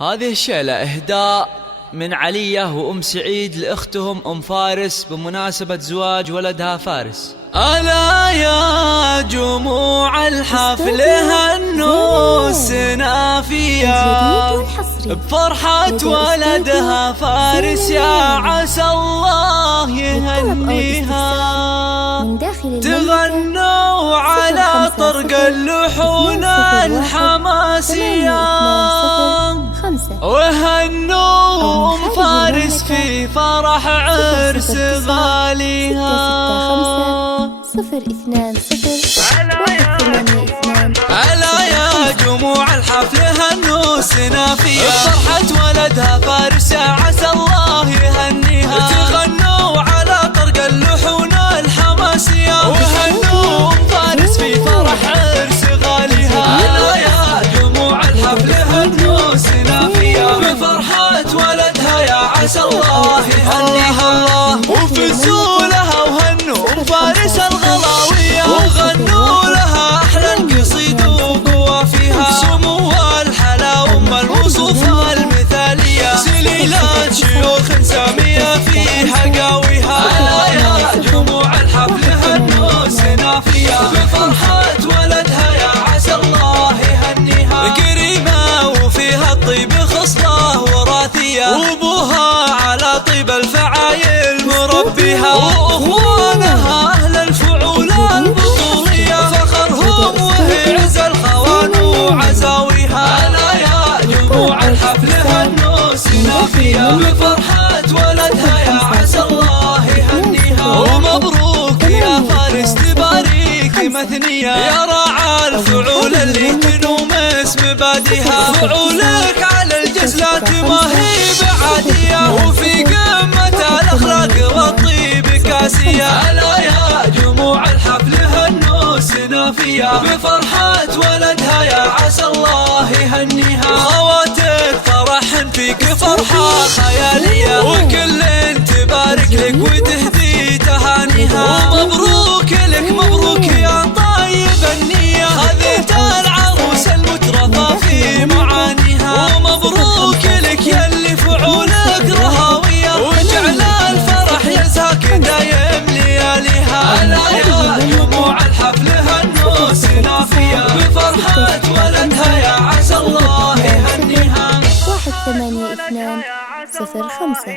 هذه الشيلة إهداء من علية وأم سعيد لأختهم أم فارس بمناسبة زواج ولدها فارس. ألا يا جموع الحفل هنوا السنافية بفرحة ولدها فارس، يا عسى الله يهنيها. تغنوا على طرق اللحون الحماسية وهنوا أم فارس في فرح عرس غاليها. ألا يا جموع الحفل هنوا السنافية بفرحة ولدها فارس، يا عسى الله يهنيها. تغنوا على طرق اللحون الحماسية وهنوا أم فارس في فرح عرس غاليها. ألا يا جموع الحفل هنوا السنافية بفرحة ولدها، يا عسى الله يهنيها. وفزوا لها وهنوا أم فارس الغلاوية وغنوا لها أحلى القصيد وقوافيها. سمو الحلا أم الوصوف المثالية، سليلة شيوخ سامية في حقاويها. ألا يا جموع الحفل هنوا السنافية بفرحة ولدها، يا عسى الله يهنيها. قريبة وفيها الطيب خصلة وراثية، وابوها على طيب الفعايل مربيها. واخوانها اهل الفعول البطولية فخرهم وهي عز الخوان وعزاويها. ألا يا جموع الحفل هنوا السنافية بفرحة ولدها، يا عسى الله يهنيها. ومبروك يا فارس تباريك مثنية، يا راعى الفعول اللي تنومس مباديها. فعولك على الجزلات ما هي بعادية، وفي قمة الأخلاق والطيب كاسية. ألا يا جموع الحفل هنوا السنافية بفرحة ولدها، يا عسى الله يهنيها. خواتك فرح فيك فرحة خيالية، وكل تبارك لك وتهدي تهانيها. ومبروك لك مبروك يا طيب النية، خذت العروس المترفة في معانيها. ومبروك لك يلي فعولك رهاوية، وجعل الفرح يزهك دايم لياليها. ألا يا جموع الحفل هنوا السنافية بفرحة ولدها، يا عسى الله يهنيها. 1820 5